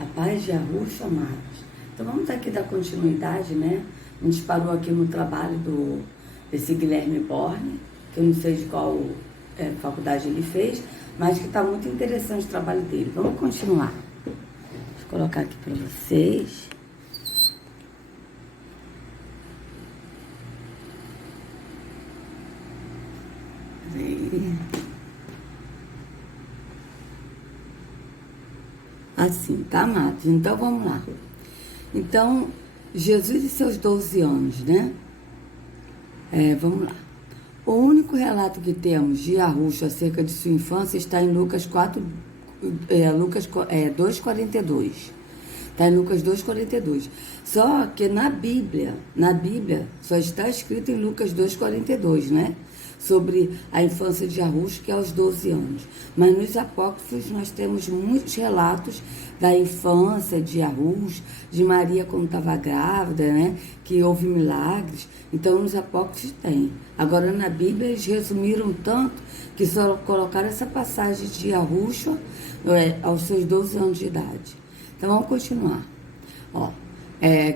A paz de Yahushua, amados. Então vamos aqui dar continuidade, né? A gente parou aqui no trabalho desse Guilherme Borne, que eu não sei de qual faculdade ele fez, mas que está muito interessante o trabalho dele. Vamos continuar. Deixa eu colocar aqui para vocês. Assim, tá, amados? Então, vamos lá. Então, Jesus e seus 12 anos, né? Vamos lá. O único relato que temos de Yahushua acerca de sua infância está em Lucas 2,42. Está em Lucas 2,42. Só que na Bíblia, só está escrito em Lucas 2,42, né? Sobre a infância de Yahushua, que é aos 12 anos. Mas nos apócrifos nós temos muitos relatos da infância de Yahushua, de Maria quando estava grávida, né? Que houve milagres. Então nos apócrifos tem. Agora na Bíblia eles resumiram tanto que só colocaram essa passagem de Yahushua aos seus 12 anos de idade. Então vamos continuar.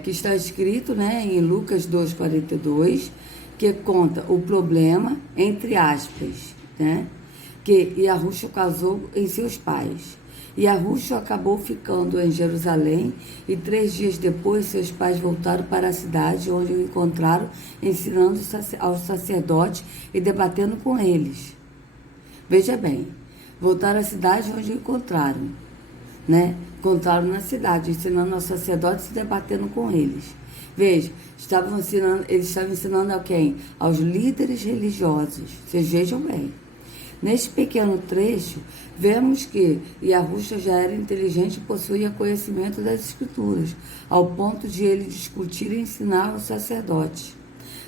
Que está escrito, né, em Lucas 2,42, que conta o problema, entre aspas, né, que Yahushua casou em seus pais. Yahushua acabou ficando em Jerusalém e 3 dias depois seus pais voltaram para a cidade, onde o encontraram ensinando aos sacerdotes e debatendo com eles. Veja bem, voltaram à cidade onde o encontraram, né? Encontraram na cidade, ensinando aos sacerdotes e debatendo com eles. Veja, eles estavam ensinando a quem? Aos líderes religiosos. Vocês vejam bem. Neste pequeno trecho, vemos que Yahushua já era inteligente e possuía conhecimento das Escrituras, ao ponto de ele discutir e ensinar aos sacerdotes.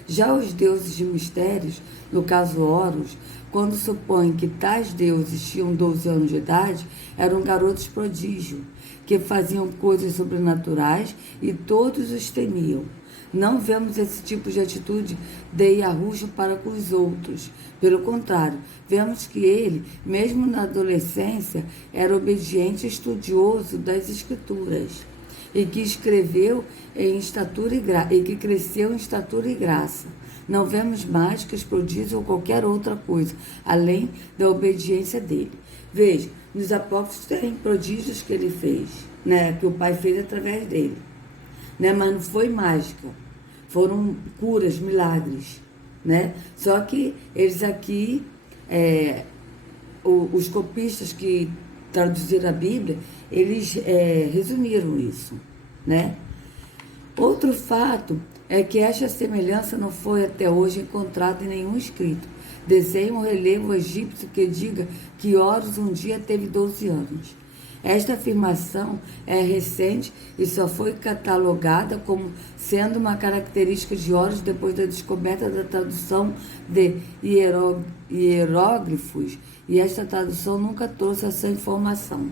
Já os deuses de mistérios, no caso Horus, quando supõem que tais deuses tinham 12 anos de idade, eram garotos prodígio, que faziam coisas sobrenaturais e todos os temiam. Não vemos esse tipo de atitude de Yahushua para com os outros. Pelo contrário, vemos que ele, mesmo na adolescência, era obediente e estudioso das Escrituras, e que escreveu em estatura e que cresceu em estatura e graça. Não vemos mágicas, prodígios ou qualquer outra coisa, além da obediência dele. Veja, nos apócrifos tem prodígios que ele fez, né, que o pai fez através dele, né, mas não foi mágica, foram curas, milagres, né? Só que eles aqui, os copistas que traduziram a Bíblia, eles resumiram isso, né? Outro fato é que esta semelhança não foi até hoje encontrada em nenhum escrito, desenho ou relevo egípcio que diga que Horus um dia teve 12 anos. Esta afirmação é recente e só foi catalogada como sendo uma característica de Horus depois da descoberta da tradução de hieróglifos, e esta tradução nunca trouxe essa informação.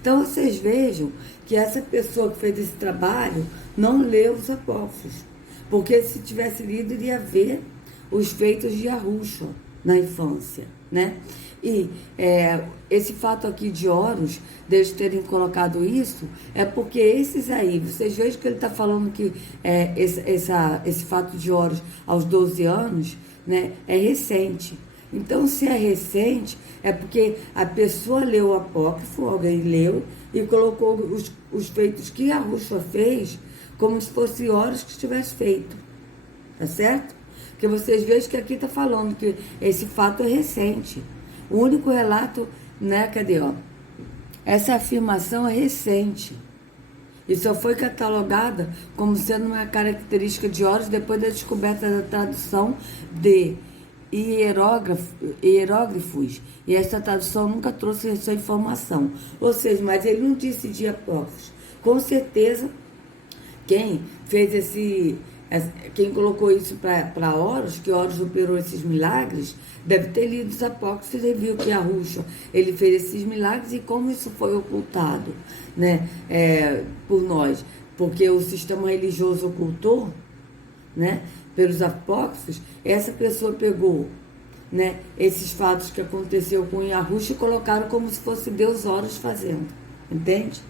Então vocês vejam que essa pessoa que fez esse trabalho não leu os apócrifos, porque se tivesse lido iria ver os feitos de Yahushua na infância, né? E esse fato aqui de Horus, deles terem colocado isso, é porque esses aí, vocês vejam que ele está falando que esse fato de Horus aos 12 anos, né, é recente. Então, se é recente, é porque a pessoa leu o apócrifo, alguém leu, e colocou os feitos que Yahushua fez como se fosse Horus que tivesse feito. Tá certo? Porque vocês vejam que aqui está falando que esse fato é recente. O único relato, né, essa afirmação é recente. E só foi catalogada como sendo uma característica de Horus depois da descoberta da tradução de hieróglifos. E essa tradução nunca trouxe essa informação. Ou seja, mas ele não disse de apócrifos. Com certeza, quem fez quem colocou isso para Horus, que Horus operou esses milagres, deve ter lido os apócrifos e viu que Yahushua, ele fez esses milagres e como isso foi ocultado, né, por nós. Porque o sistema religioso ocultou, né, pelos apócrifos, essa pessoa pegou, né, esses fatos que aconteceu com Yahushua e colocaram como se fosse Deus Horus fazendo, entende?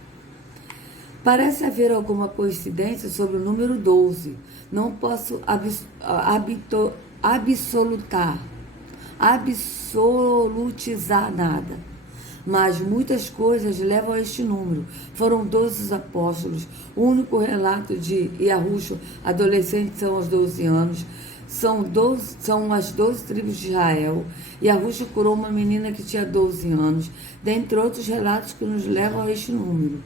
Parece haver alguma coincidência sobre o número 12. Não posso absolutizar nada. Mas muitas coisas levam a este número. Foram 12 os apóstolos. O único relato de Yahushua, adolescente, são aos 12 anos. São as 12 tribos de Israel. Yahushua curou uma menina que tinha 12 anos. Dentre outros relatos que nos levam a este número.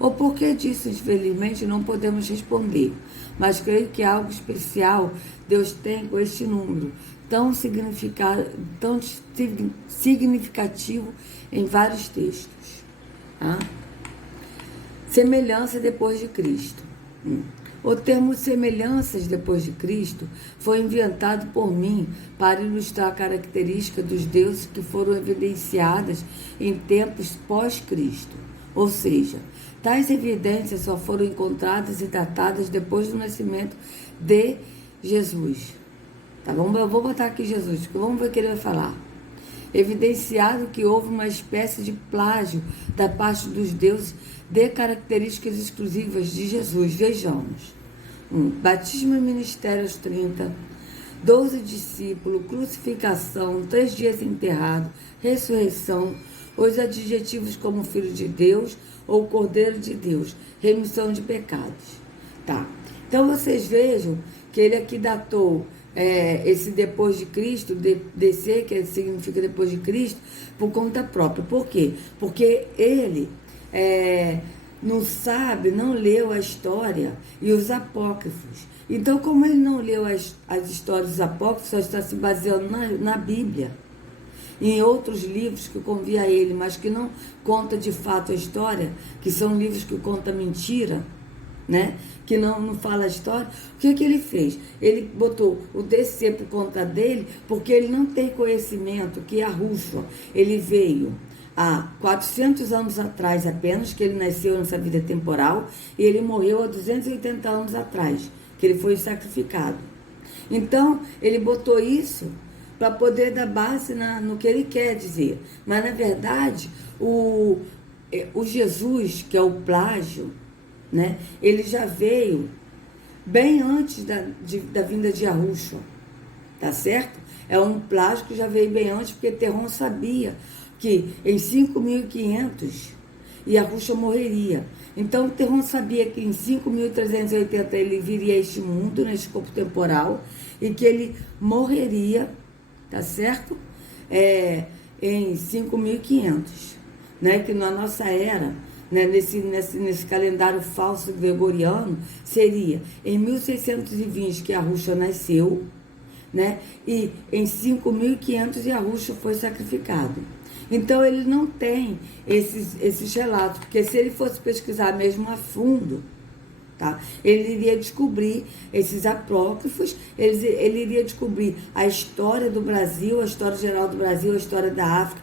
O porquê disso, infelizmente, não podemos responder. Mas creio que algo especial Deus tem com este número, tão significativo em vários textos. Tá? Semelhança depois de Cristo. O termo semelhanças depois de Cristo foi inventado por mim para ilustrar a característica dos deuses que foram evidenciadas em tempos pós-Cristo. Ou seja, tais evidências só foram encontradas e datadas depois do nascimento de Jesus. Tá bom? Eu vou botar aqui Jesus, porque vamos ver o que ele vai falar. Evidenciado que houve uma espécie de plágio da parte dos deuses de características exclusivas de Jesus. Vejamos. Batismo e ministério aos 30, 12 discípulos, crucificação, 3 dias enterrado, ressurreição, os adjetivos como filho de Deus ou cordeiro de Deus, remissão de pecados. Tá. Então vocês vejam que ele aqui datou esse depois de Cristo, DC, que significa depois de Cristo, por conta própria. Por quê? Porque ele não sabe, não leu a história e os apócrifos. Então, como ele não leu as histórias dos apócrifos, só está se baseando na Bíblia, em outros livros que convia a ele, mas que não conta de fato a história, que são livros que contam mentira, né? Que não fala a história. O que ele fez? Ele botou o DC por conta dele, porque ele não tem conhecimento que Yahushua, ele veio há 400 anos atrás apenas, que ele nasceu nessa vida temporal, e ele morreu há 280 anos atrás, que ele foi sacrificado. Então, ele botou isso para poder dar base no que ele quer dizer. Mas, na verdade, o Jesus, que é o plágio, né, ele já veio bem antes da vinda de Yahushua, tá certo? É um plágio que já veio bem antes, porque Terron sabia que em 5.500 Yahushua morreria. Então, Terron sabia que em 5.380 ele viria a este mundo, neste corpo temporal, e que ele morreria, tá certo? Em 5.500, né? Que na nossa era, né, nesse calendário falso gregoriano, seria em 1620 que Yahushua nasceu, né? E em 5.500 Yahushua foi sacrificado. Então ele não tem esses relatos, porque se ele fosse pesquisar mesmo a fundo, tá? Ele iria descobrir esses apócrifos, ele iria descobrir a história do Brasil, a história geral do Brasil, a história da África,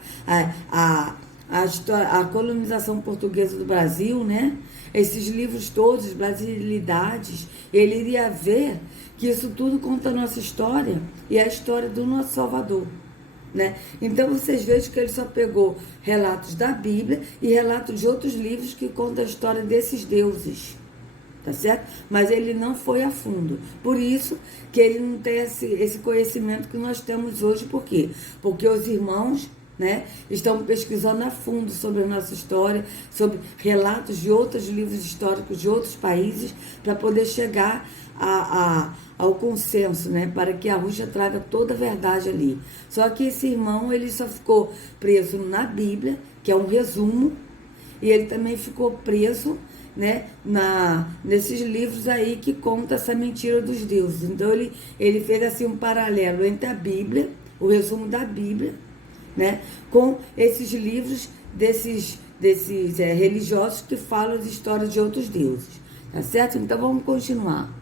a colonização portuguesa do Brasil, né? Esses livros todos, Brasilidades, ele iria ver que isso tudo conta a nossa história e a história do nosso Salvador, né? Então vocês vejam que ele só pegou relatos da Bíblia e relatos de outros livros que contam a história desses deuses, tá certo? Mas ele não foi a fundo. Por isso que ele não tem esse conhecimento que nós temos hoje. Por quê? Porque os irmãos, né, estão pesquisando a fundo sobre a nossa história, sobre relatos de outros livros históricos de outros países, para poder chegar ao consenso, né, para que Yahushua traga toda a verdade ali. Só que esse irmão, ele só ficou preso na Bíblia, que é um resumo, e ele também ficou preso, né, nesses livros aí que conta essa mentira dos deuses. Então ele fez assim um paralelo entre a Bíblia, o resumo da Bíblia, né, com esses livros desses religiosos que falam as histórias de outros deuses, tá certo? Então vamos continuar.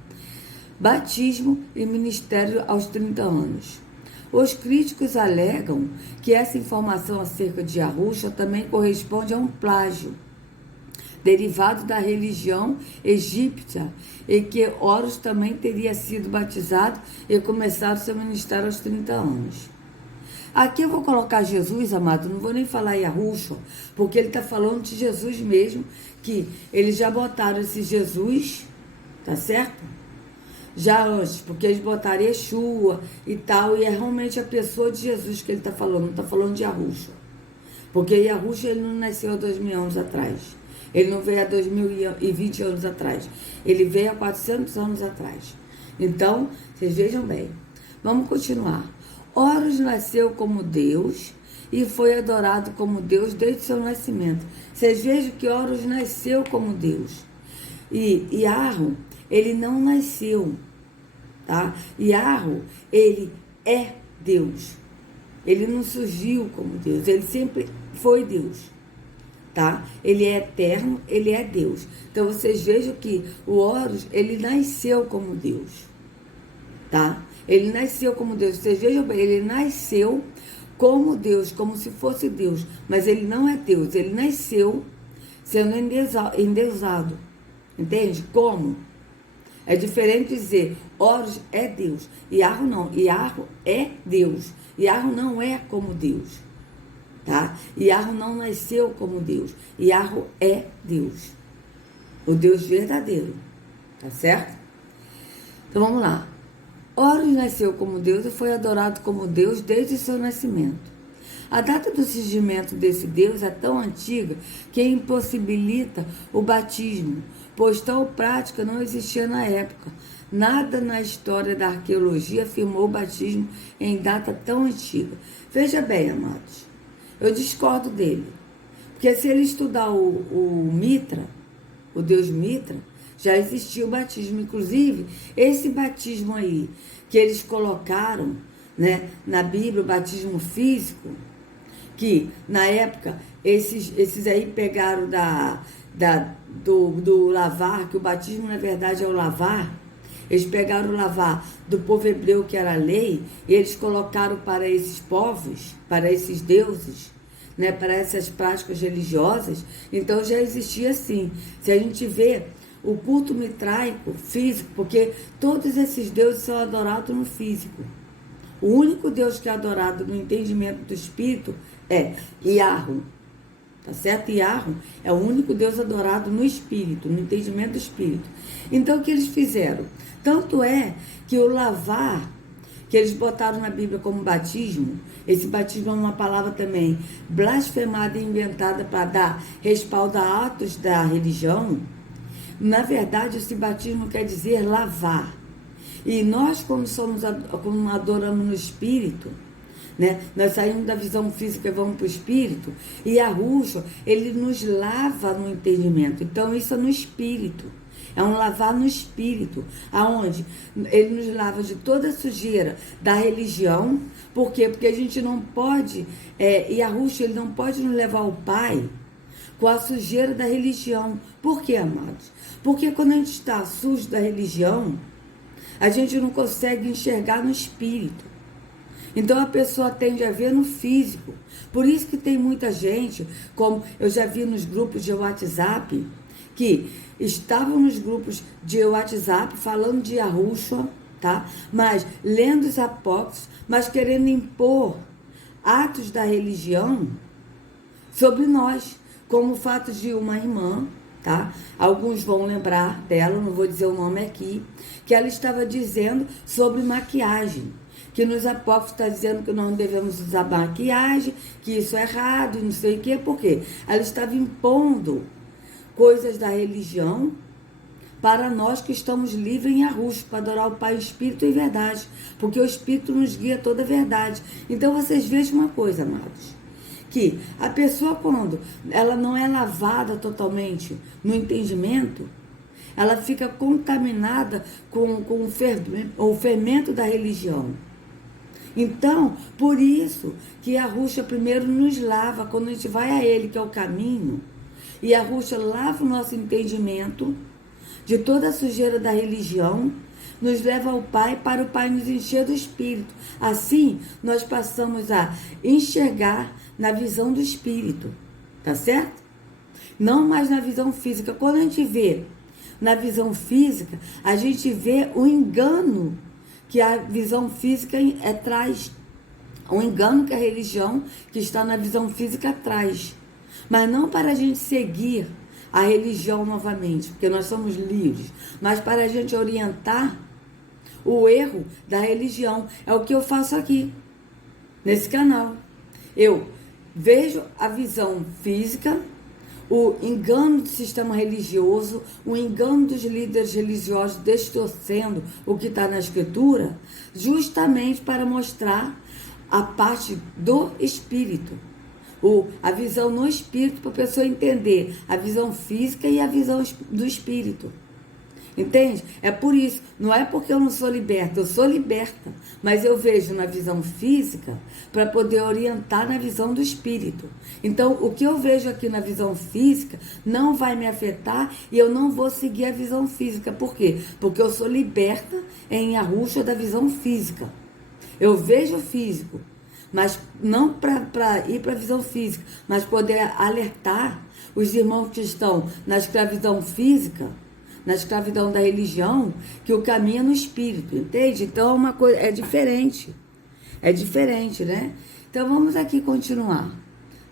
Batismo e ministério aos 30 anos. Os críticos alegam que essa informação acerca de Yahushua também corresponde a um plágio derivado da religião egípcia, e que Horus também teria sido batizado e começado seu ministério aos 30 anos. Aqui eu vou colocar Jesus, amado, não vou nem falar Yahushua, porque ele está falando de Jesus mesmo, que eles já botaram esse Jesus, tá certo? Já antes, porque eles botaram Yeshua e tal, e é realmente a pessoa de Jesus que ele está falando, não está falando de Yahushua. Porque Yahushua, ele não nasceu há 2000 anos atrás. Ele não veio há 2020 anos atrás. Ele veio há 400 anos atrás. Então, vocês vejam bem. Vamos continuar. Horus nasceu como Deus e foi adorado como Deus desde seu nascimento. Vocês vejam que Horus nasceu como Deus. E Yarro, ele não nasceu, tá? Yarro, ele é Deus. Ele não surgiu como Deus, ele sempre foi Deus, tá? Ele é eterno, ele é Deus. Então, vocês vejam que o Horus, ele nasceu como Deus, tá? Ele nasceu como Deus. Vocês vejam bem, ele nasceu como Deus, como se fosse Deus. Mas ele não é Deus. Ele nasceu sendo endeusado. Entende? Como? É diferente dizer Horus é Deus. Yarro não. Yarro é Deus. Yarro não é como Deus. Tá? Yarro não nasceu como Deus. Yarro é Deus. O Deus verdadeiro. Tá certo? Então vamos lá. Horus nasceu como Deus e foi adorado como Deus desde seu nascimento. A data do surgimento desse Deus é tão antiga que impossibilita o batismo, pois tal prática não existia na época. Nada na história da arqueologia afirmou o batismo em data tão antiga. Veja bem, amados, eu discordo dele. Porque se ele estudar o Mitra, o Deus Mitra, já existia o batismo. Inclusive, esse batismo aí que eles colocaram, né, na Bíblia, o batismo físico, que na época esses aí pegaram do lavar, que o batismo na verdade é o lavar. Eles pegaram o lavar do povo hebreu, que era a lei, e eles colocaram para esses povos, para esses deuses, né, para essas práticas religiosas. Então já existia assim. Se a gente vê o culto mitraico, físico, porque todos esses deuses são adorados no físico. O único Deus que é adorado no entendimento do Espírito é Yarro. Tá certo? Yarro é o único Deus adorado no Espírito, no entendimento do Espírito. Então, o que eles fizeram? Tanto é que o lavar, que eles botaram na Bíblia como batismo, esse batismo é uma palavra também blasfemada e inventada para dar respaldo a atos da religião. Na verdade, esse batismo quer dizer lavar. E nós, como adoramos no Espírito, né? Nós saímos da visão física e vamos para o Espírito, e Yahushua, ele nos lava no entendimento. Então, isso é no Espírito. É um lavar no Espírito, aonde ele nos lava de toda a sujeira da religião. Por quê? Porque a gente não pode, Yahushua, ele não pode nos levar ao Pai com a sujeira da religião. Por quê, amados? Porque quando a gente está sujo da religião, a gente não consegue enxergar no Espírito. Então a pessoa tende a ver no físico. Por isso que tem muita gente, como eu já vi nos grupos de WhatsApp, que estavam nos grupos de WhatsApp falando de Yahushua, tá? Mas lendo os apócrifos, mas querendo impor atos da religião sobre nós, como o fato de uma irmã, tá? Alguns vão lembrar dela, não vou dizer o nome aqui, que ela estava dizendo sobre maquiagem, que nos apócrifos está dizendo que nós não devemos usar maquiagem, que isso é errado, não sei o quê. Por quê? Ela estava impondo coisas da religião para nós que estamos livres em Yahushua, para adorar o Pai, Espírito e verdade, porque o Espírito nos guia toda a verdade. Então vocês vejam uma coisa, amados, que a pessoa, quando ela não é lavada totalmente no entendimento, ela fica contaminada com o fermento da religião. Então, por isso que Yahushua primeiro nos lava, quando a gente vai a Ele, que é o caminho, e Yahushua lava o nosso entendimento de toda a sujeira da religião, nos leva ao Pai, para o Pai nos encher do Espírito. Assim, nós passamos a enxergar na visão do Espírito, tá certo? Não mais na visão física. Quando a gente vê na visão física, a gente vê o engano que a visão física traz Um engano que a religião que está na visão física traz. Mas não para a gente seguir a religião novamente, porque nós somos livres, mas para a gente orientar o erro da religião. É o que eu faço aqui, nesse canal. Eu vejo a visão física, o engano do sistema religioso, o engano dos líderes religiosos distorcendo o que está na escritura, justamente para mostrar a parte do espírito. A visão no espírito, para a pessoa entender a visão física e a visão do espírito. Entende? É por isso, não é porque eu não sou liberta, eu sou liberta, mas eu vejo na visão física para poder orientar na visão do espírito. Então, o que eu vejo aqui na visão física não vai me afetar e eu não vou seguir a visão física. Por quê? Porque eu sou liberta em Yahushua da visão física. Eu vejo o físico, mas não para ir para a visão física, mas poder alertar os irmãos que estão na escravidão física, na escravidão da religião, que o caminho é no espírito, entende? Então, uma coisa é diferente, né? Então, vamos aqui continuar,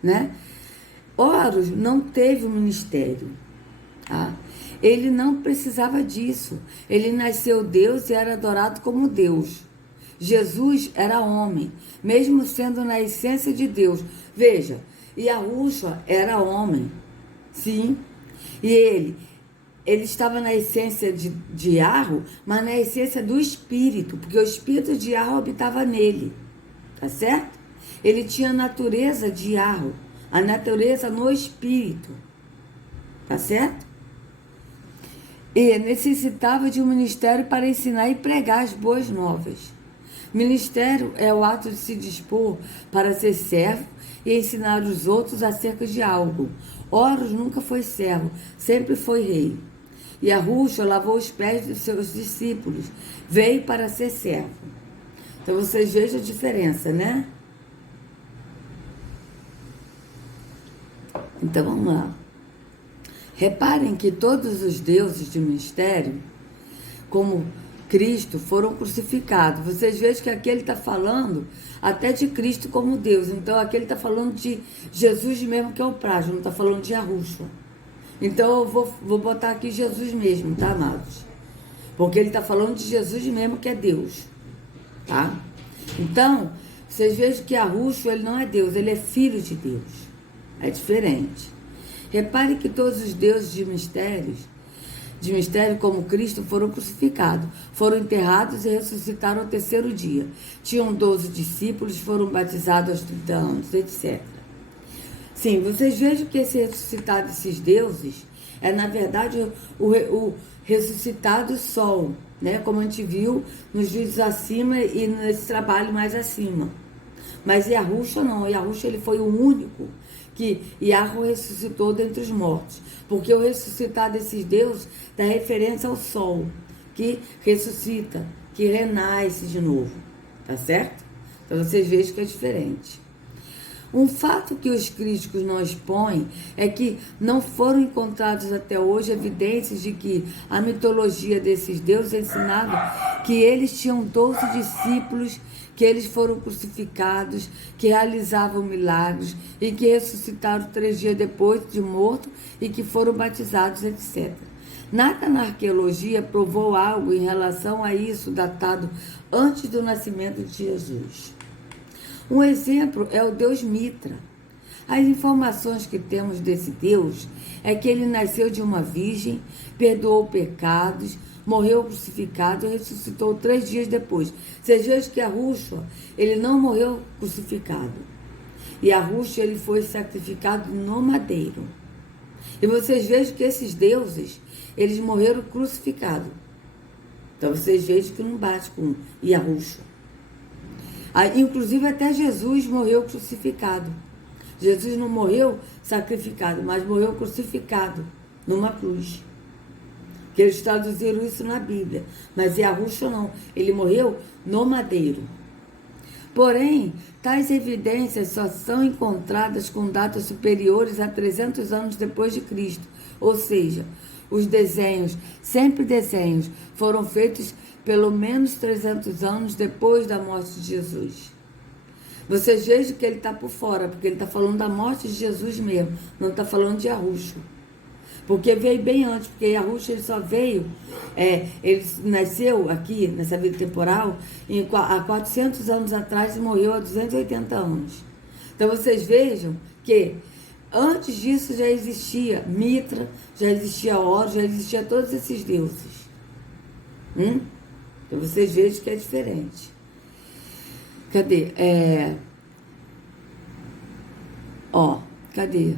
né? Horus não teve um ministério, tá? Ele não precisava disso. Ele nasceu Deus e era adorado como Deus. Jesus era homem, mesmo sendo na essência de Deus. Veja, Yahushua era homem, sim, e ele estava na essência de Yahweh, mas na essência do Espírito, porque o Espírito de Yahweh habitava nele, tá certo? Ele tinha a natureza de Yahweh, a natureza no Espírito, tá certo? E necessitava de um ministério para ensinar e pregar as boas novas. Ministério é o ato de se dispor para ser servo e ensinar os outros acerca de algo. Horus nunca foi servo, sempre foi rei. E Yahushua lavou os pés dos seus discípulos, veio para ser servo. Então vocês vejam a diferença, né? Então vamos lá. Reparem que todos os deuses de ministério, como Cristo, foram crucificados. Vocês vejam que aqui ele está falando até de Cristo como Deus. Então aqui ele está falando de Jesus mesmo, que é o prático, não está falando de Yahushua. Então eu vou botar aqui Jesus mesmo, tá, amados? Porque ele está falando de Jesus mesmo, que é Deus, tá? Então, vocês vejam que Yahushua, ele não é Deus, ele é filho de Deus. É diferente. Repare que todos os deuses de mistério como Cristo foram crucificados, foram enterrados e ressuscitaram ao terceiro dia. Tinham 12 discípulos, foram batizados aos 30 anos, etc. Sim, vocês vejam que esse ressuscitado desses deuses é, na verdade, o ressuscitado sol, né? Como a gente viu nos vídeos acima e nesse trabalho mais acima. Mas Yahushua não, Yahushua ele foi o único que Yahweh ressuscitou dentre os mortos, porque o ressuscitar desses deuses dá referência ao sol, que ressuscita, que renasce de novo, tá certo? Então vocês vejam que é diferente. Um fato que os críticos não expõem é que não foram encontrados até hoje evidências de que a mitologia desses deuses ensinava que eles tinham 12 discípulos, que eles foram crucificados, que realizavam milagres e que ressuscitaram 3 dias depois de morto e que foram batizados, etc. Nada na arqueologia provou algo em relação a isso datado antes do nascimento de Jesus. Um exemplo é o Deus Mitra. As informações que temos desse Deus é que ele nasceu de uma virgem, perdoou pecados, morreu crucificado e ressuscitou 3 dias depois. Vocês vejam que Yahushua, ele não morreu crucificado. E Yahushua, ele foi sacrificado no madeiro. E vocês vejam que esses deuses, eles morreram crucificados. Então vocês vejam que não bate com Yahushua. Inclusive até Jesus morreu crucificado. Jesus não morreu sacrificado, mas morreu crucificado numa cruz. Que eles traduziram isso na Bíblia. Mas Yahushua não, ele morreu no madeiro. Porém, tais evidências só são encontradas com datas superiores a 300 anos depois de Cristo. Ou seja, os desenhos, sempre desenhos, foram feitos pelo menos 300 anos depois da morte de Jesus. Vocês vejam que ele está por fora, porque ele está falando da morte de Jesus mesmo, não está falando de Yahusha. Porque veio bem antes, porque Yahusha ele só veio, ele nasceu aqui, nessa vida temporal, há 400 anos atrás e morreu há 280 anos. Então vocês vejam que antes disso já existia Mitra, já existia Horus, já existia todos esses deuses. Então vocês vejam que é diferente. Cadê? Cadê?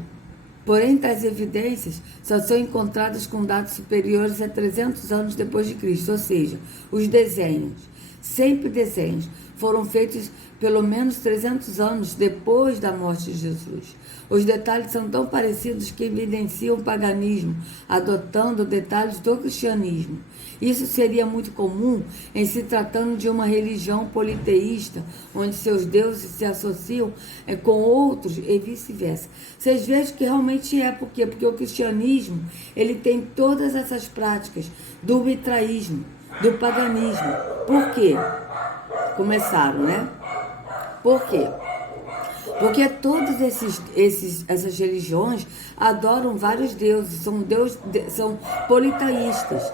Porém, tais evidências só são encontradas com dados superiores a 300 anos depois de Cristo, ou seja, os desenhos, sempre desenhos, foram feitos pelo menos 300 anos depois da morte de Jesus. Os detalhes são tão parecidos que evidenciam o paganismo, adotando detalhes do cristianismo. Isso seria muito comum em se tratando de uma religião politeísta, onde seus deuses se associam com outros e vice-versa. Vocês vejam que realmente é. Por quê? Porque o cristianismo ele tem todas essas práticas do mitraísmo, do paganismo. Por quê? Começaram, né? Por quê? Porque todas essas religiões adoram vários deuses, são politeístas,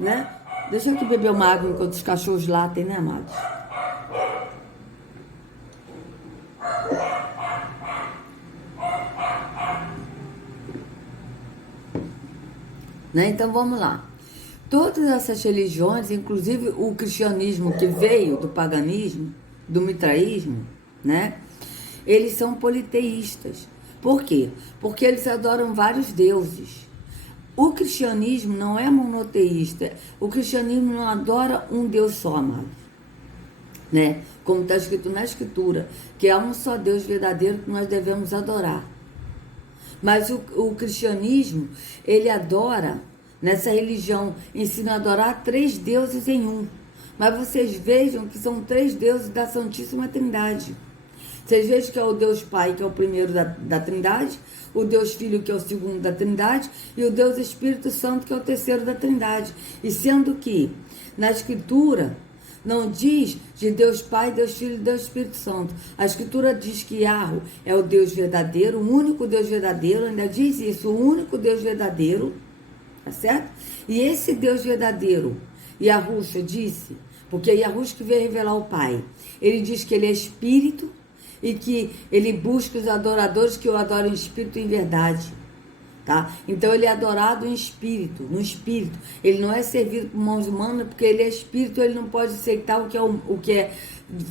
né? Deixa eu aqui beber uma água enquanto os cachorros latem, né, amados? Né? Então vamos lá. Todas essas religiões, inclusive o cristianismo que veio do paganismo, do mitraísmo, né? Eles são politeístas. Por quê? Porque eles adoram vários deuses. O cristianismo não é monoteísta. O cristianismo não adora um Deus só, amado. Né? Como está escrito na Escritura, que há um só Deus verdadeiro que nós devemos adorar. Mas o cristianismo, ele adora, nessa religião, ensina a adorar 3 deuses em um. Mas vocês vejam que são 3 deuses da Santíssima Trindade. Vocês vejam que é o Deus Pai, que é o primeiro da Trindade, o Deus Filho, que é o segundo da Trindade, e o Deus Espírito Santo, que é o terceiro da Trindade. E sendo que, na Escritura, não diz de Deus Pai, Deus Filho e Deus Espírito Santo. A Escritura diz que Yahweh é o Deus verdadeiro, o único Deus verdadeiro, ainda diz isso, o único Deus verdadeiro, tá certo? E esse Deus verdadeiro, Yahusha disse, porque é Yahusha que veio revelar o Pai, ele diz que ele é Espírito e que ele busca os adoradores que o adoram em Espírito e em verdade. Tá? Então ele é adorado em espírito, no espírito. Ele não é servido por mãos humanas, porque ele é espírito, ele não pode aceitar o que é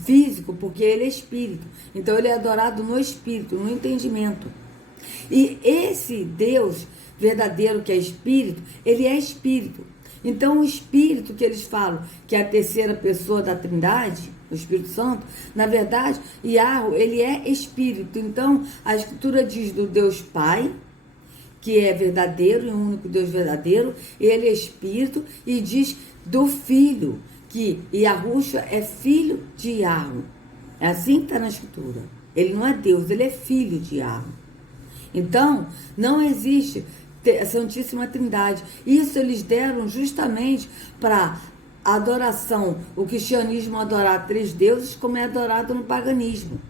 físico, porque ele é espírito. Então ele é adorado no espírito, no entendimento. E esse Deus verdadeiro que é espírito, ele é espírito. Então o espírito que eles falam, que é a terceira pessoa da Trindade, o Espírito Santo, na verdade, Yahweh, ele é espírito. Então a Escritura diz do Deus Pai, que é verdadeiro e o único Deus verdadeiro, ele é Espírito, e diz do Filho, que Yahusha é filho de Yahweh. É assim que está na Escritura. Ele não é Deus, ele é filho de Yahweh. Então, não existe a Santíssima Trindade. Isso eles deram justamente para a adoração, o cristianismo adorar 3 deuses, como é adorado no paganismo.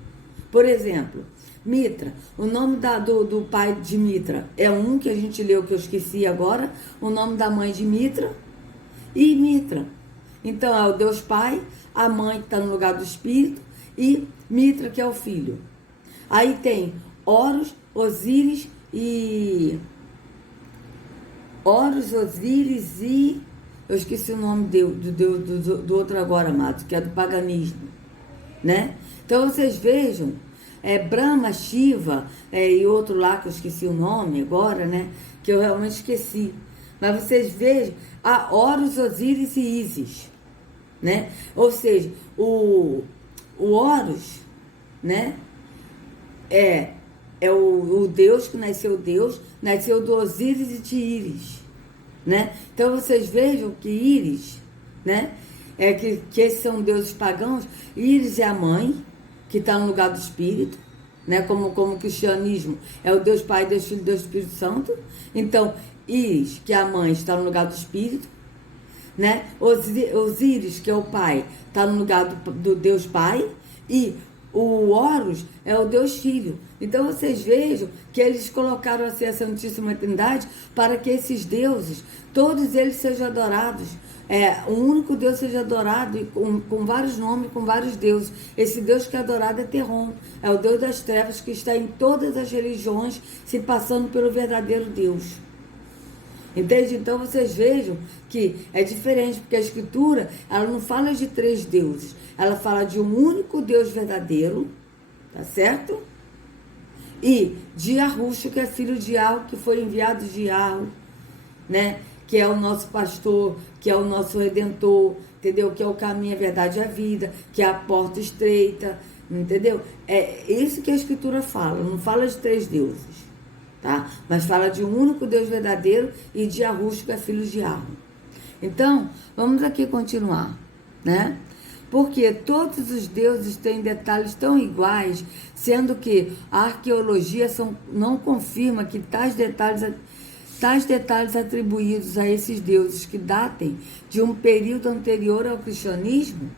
Por exemplo, Mitra, o nome do pai de Mitra é um que a gente leu, que eu esqueci agora, o nome da mãe de Mitra e Mitra. Então é o Deus Pai, a mãe que está no lugar do Espírito e Mitra, que é o filho. Aí tem Horus, Osíris e... Horus, Osíris e... Eu esqueci o nome do outro agora, amado, que é do paganismo, né? Então vocês vejam, Brahma, Shiva, e outro lá que eu esqueci o nome agora, né? Que eu realmente esqueci. Mas vocês vejam, há Horus, Osíris e Ísis, né? Ou seja, o Horus, né? É o Deus que nasceu do Osíris e de Íris, né? Então vocês vejam que Íris, né? Que esses são deuses pagãos. Íris é a mãe, que está no lugar do Espírito, né? Como o cristianismo é o Deus Pai, Deus Filho, Deus Espírito Santo. Então, Íris, que é a mãe, está no lugar do Espírito, né? Osíris, que é o pai, está no lugar do Deus Pai, E o Horus é o Deus Filho. Então vocês vejam que eles colocaram assim a Santíssima Trindade para que esses deuses, todos eles sejam adorados. Um único Deus seja adorado, e com vários nomes, com vários deuses. Esse Deus que é adorado é Terron, é o Deus das trevas que está em todas as religiões, se passando pelo verdadeiro Deus. Entende? Então vocês vejam que é diferente, porque a Escritura, ela não fala de 3 deuses, ela fala de um único Deus verdadeiro, tá certo? E de Yahushua, que é filho de Yahweh, que foi enviado de Yahweh, né? Que é o nosso pastor, que é o nosso redentor, entendeu? Que é o caminho, a verdade e a vida, que é a porta estreita, entendeu? É isso que a Escritura fala, não fala de 3 deuses, tá? Mas fala de um único Deus verdadeiro e de Yahushua, que é filho de Yahweh. Então, vamos aqui continuar, né? Porque todos os deuses têm detalhes tão iguais, sendo que a arqueologia não confirma que tais detalhes atribuídos a esses deuses que datem de um período anterior ao cristianismo.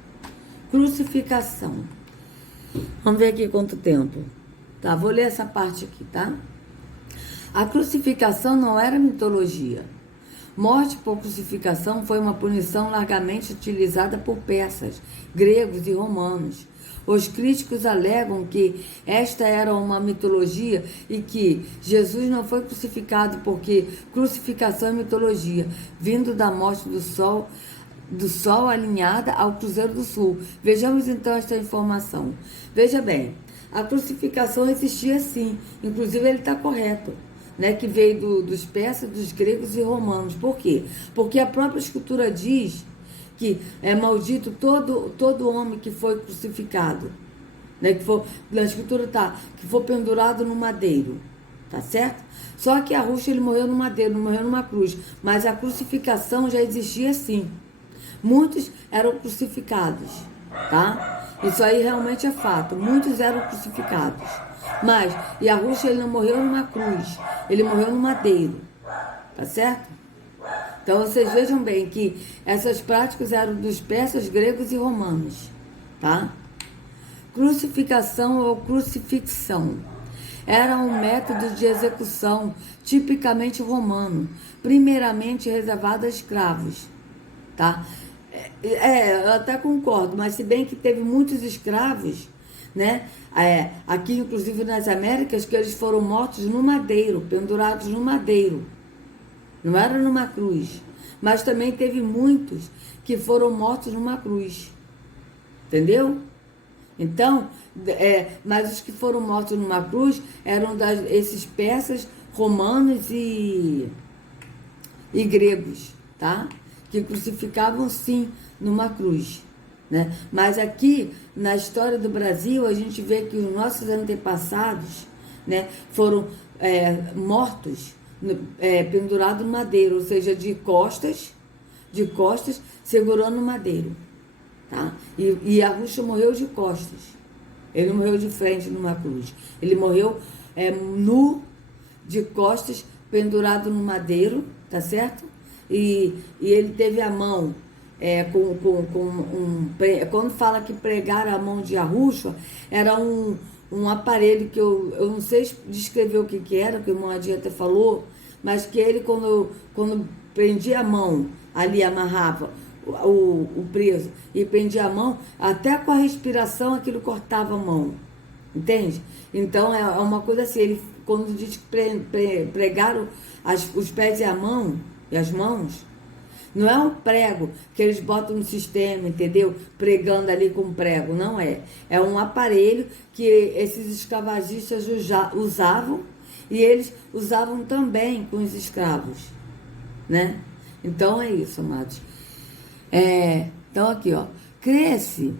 Crucificação. Vamos ver aqui quanto tempo. Tá, vou ler essa parte aqui, tá? A crucificação não era mitologia. Morte por crucificação foi uma punição largamente utilizada por persas, gregos e romanos. Os críticos alegam que esta era uma mitologia e que Jesus não foi crucificado porque crucificação é mitologia, vindo da morte do sol alinhada ao Cruzeiro do Sul. Vejamos então esta informação. Veja bem, a crucificação existia sim, inclusive ele está correto, né, que veio dos persas, dos gregos e romanos. Por quê? Porque a própria Escritura diz que é maldito todo homem que foi crucificado, né? Na Escritura que for pendurado no madeiro, tá certo? Só que Yahushua, ele morreu no madeiro, não morreu numa cruz, mas a crucificação já existia sim. Muitos eram crucificados, tá? Isso aí realmente é fato, muitos eram crucificados. Mas Yahushua, ele não morreu numa cruz, ele morreu no madeiro, tá certo? Então, vocês vejam bem que essas práticas eram dos persas, gregos e romanos, tá? Crucificação ou crucifixão era um método de execução tipicamente romano, primeiramente reservado a escravos, tá? Eu até concordo, mas se bem que teve muitos escravos, né? Aqui, inclusive nas Américas, que eles foram mortos no madeiro, pendurados no madeiro. Não era numa cruz. Mas também teve muitos que foram mortos numa cruz. Entendeu? Então, mas os que foram mortos numa cruz eram esses persas, romanos e gregos, tá? Que crucificavam sim numa cruz, né? Mas aqui, na história do Brasil, a gente vê que os nossos antepassados, né, foram mortos, pendurado no madeiro, ou seja, de costas, segurando o madeiro, tá? E Yahushua morreu de costas, ele não morreu de frente numa cruz, ele morreu nu, de costas, pendurado no madeiro, tá certo? E ele teve a mão quando fala que pregaram a mão de Yahushua, era um aparelho que eu não sei descrever o que era, que o irmão Adi até falou, mas que ele, quando prendia a mão, ali amarrava o preso e prendia a mão, até com a respiração aquilo cortava a mão, entende? Então é uma coisa assim, ele, quando diz que pregaram os pés e a mão, e as mãos, não é um prego que eles botam no sistema, entendeu? Pregando ali com prego, não é. É um aparelho que esses escravagistas usavam e eles usavam também com os escravos, né? Então é isso, amados. Então aqui, ó. Crê-se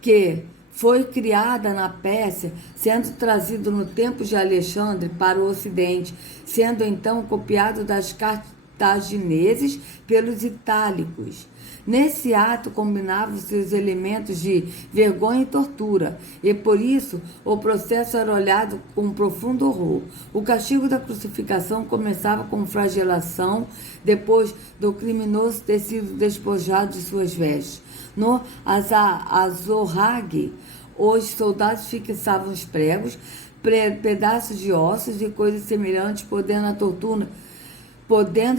que foi criada na Pérsia, sendo trazido no tempo de Alexandre para o Ocidente, sendo então copiado das cartagineses pelos itálicos. Nesse ato combinavam-se os elementos de vergonha e tortura, e por isso o processo era olhado com profundo horror. O castigo da crucificação começava com flagelação, depois do criminoso ter sido despojado de suas vestes. No Azorrague, os soldados fixavam os pregos, pedaços de ossos e coisas semelhantes, podendo a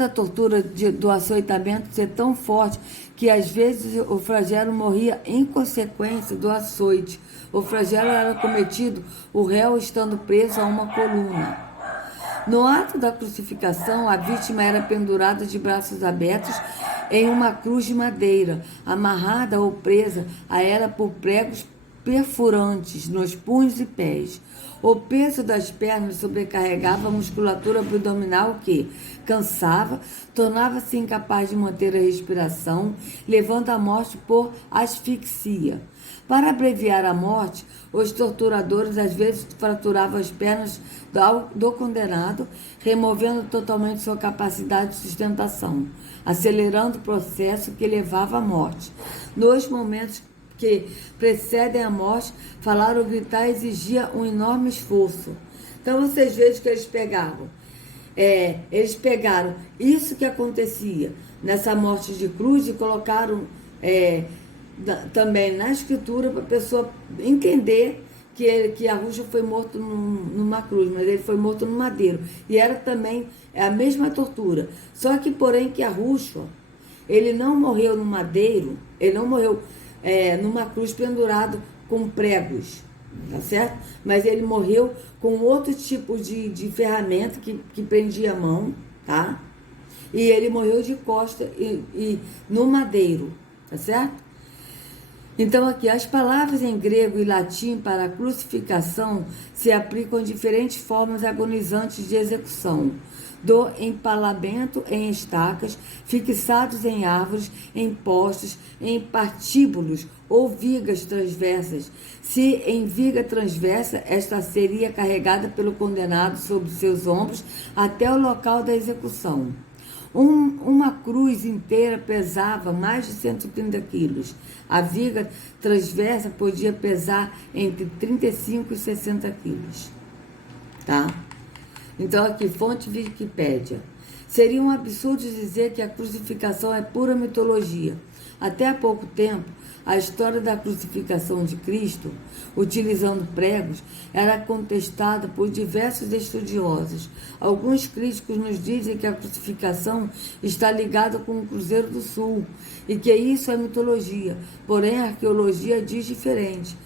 tortura do açoitamento ser tão forte que às vezes o flagelo morria em consequência do açoite. O flagelo era cometido o réu estando preso a uma coluna. No ato da crucificação, a vítima era pendurada de braços abertos em uma cruz de madeira, amarrada ou presa a ela por pregos perfurantes nos punhos e pés. O peso das pernas sobrecarregava a musculatura abdominal que, cansava, tornava-se incapaz de manter a respiração, levando à morte por asfixia. Para abreviar a morte, os torturadores às vezes fraturavam as pernas do condenado, removendo totalmente sua capacidade de sustentação, acelerando o processo que levava à morte. Nos momentos que precedem a morte, falar ou gritar exigia um enorme esforço. Então vocês vejam que eles pegaram isso que acontecia nessa morte de cruz e colocaram também na escritura para a pessoa entender que Arrucha foi morto numa cruz, mas ele foi morto no madeiro. E era também a mesma tortura. Só que, porém, que Arrucha, ele não morreu no madeiro, ele não morreu numa cruz pendurado com pregos, tá certo? Mas ele morreu com outro tipo de ferramenta que prendia a mão, tá? E ele morreu de costas e no madeiro, tá certo? Então aqui, as palavras em grego e latim para a crucificação se aplicam a diferentes formas agonizantes de execução. Do empalamento em estacas, fixados em árvores, em postes, em partíbulos ou vigas transversas. Se em viga transversa, esta seria carregada pelo condenado sobre seus ombros até o local da execução. Uma cruz inteira pesava mais de 130 quilos. A viga transversa podia pesar entre 35 e 60 quilos. Tá? Então, aqui, fonte Wikipédia. Seria um absurdo dizer que a crucificação é pura mitologia. Até há pouco tempo, a história da crucificação de Cristo, utilizando pregos, era contestada por diversos estudiosos. Alguns críticos nos dizem que a crucificação está ligada com o Cruzeiro do Sul e que isso é mitologia, porém a arqueologia diz diferente.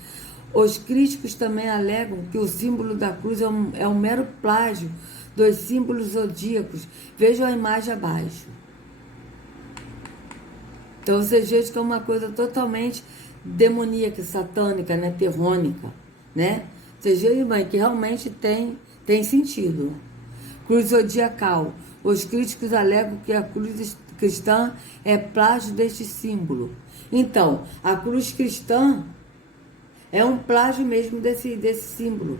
Os críticos também alegam que o símbolo da cruz é um mero plágio dos símbolos zodíacos. Vejam a imagem abaixo. Então vocês vejam que é uma coisa totalmente demoníaca, satânica, né? Terrônica, né? Vocês vejam bem que realmente tem sentido. Cruz zodiacal. Os críticos alegam que a cruz cristã é plágio deste símbolo. Então, a cruz cristã é um plágio mesmo desse símbolo.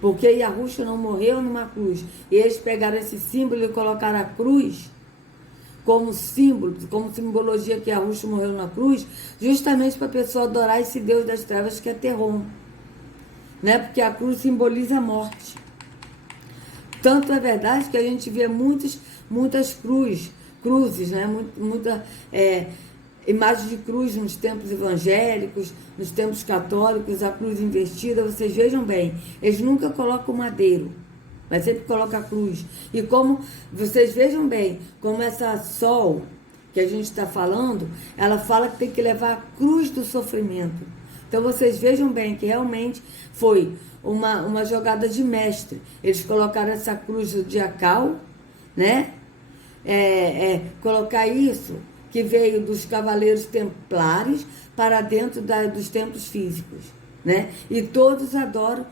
Porque Arrucha não morreu numa cruz. E eles pegaram esse símbolo e colocaram a cruz como símbolo, como simbologia que Arrucha morreu na cruz, justamente para a pessoa adorar esse Deus das trevas que é Terron. Né? Porque a cruz simboliza a morte. Tanto é verdade que a gente vê muitas cruzes, né? Muita imagem de cruz nos templos evangélicos, nos templos católicos, a cruz investida. Vocês vejam bem, eles nunca colocam madeiro, mas sempre colocam a cruz. E como vocês vejam bem, como essa Sol que a gente está falando, ela fala que tem que levar a cruz do sofrimento. Então vocês vejam bem que realmente foi uma jogada de mestre. Eles colocaram essa cruz zodiacal, né? Colocar isso que veio dos cavaleiros templários para dentro dos templos físicos, né? E todos adoram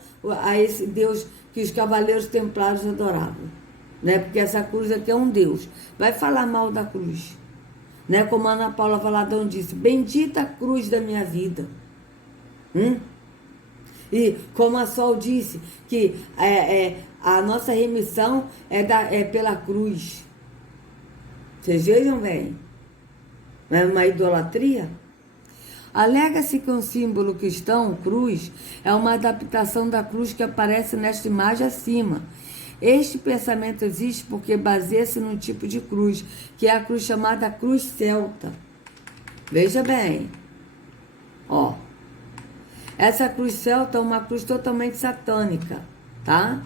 a esse Deus que os cavaleiros templários adoravam, né? Porque essa cruz aqui é um Deus. Vai falar mal da cruz, né? Como a Ana Paula Valadão disse, bendita a cruz da minha vida. E como a Sol disse, que a nossa remissão é pela cruz. Vocês vejam bem? Não é uma idolatria? Alega-se que um símbolo cristão, cruz, é uma adaptação da cruz que aparece nesta imagem acima. Este pensamento existe porque baseia-se num tipo de cruz, que é a cruz chamada cruz celta. Veja bem. Ó. Essa cruz celta é uma cruz totalmente satânica, tá?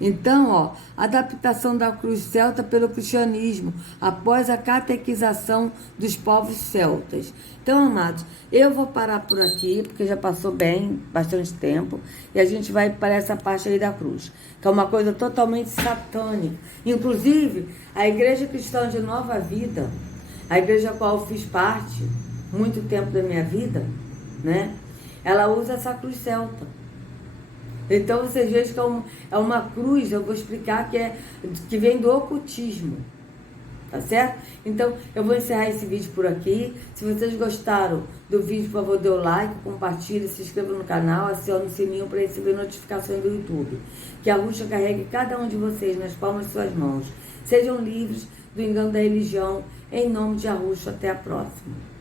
Então, ó, adaptação da cruz celta pelo cristianismo, após a catequização dos povos celtas. Então, amados, eu vou parar por aqui, porque já passou bastante tempo, e a gente vai para essa parte aí da cruz, que é uma coisa totalmente satânica. Inclusive, a Igreja Cristã de Nova Vida, a igreja a qual eu fiz parte, muito tempo da minha vida, né? Ela usa essa cruz celta. Então, vocês vejam que é uma cruz, eu vou explicar, que vem do ocultismo, tá certo? Então, eu vou encerrar esse vídeo por aqui. Se vocês gostaram do vídeo, por favor, dê o like, compartilhe, se inscreva no canal, acione o sininho para receber notificações do YouTube. Que a Ruxa carregue cada um de vocês nas palmas de suas mãos. Sejam livres do engano da religião, em nome de Arruxo. Até a próxima.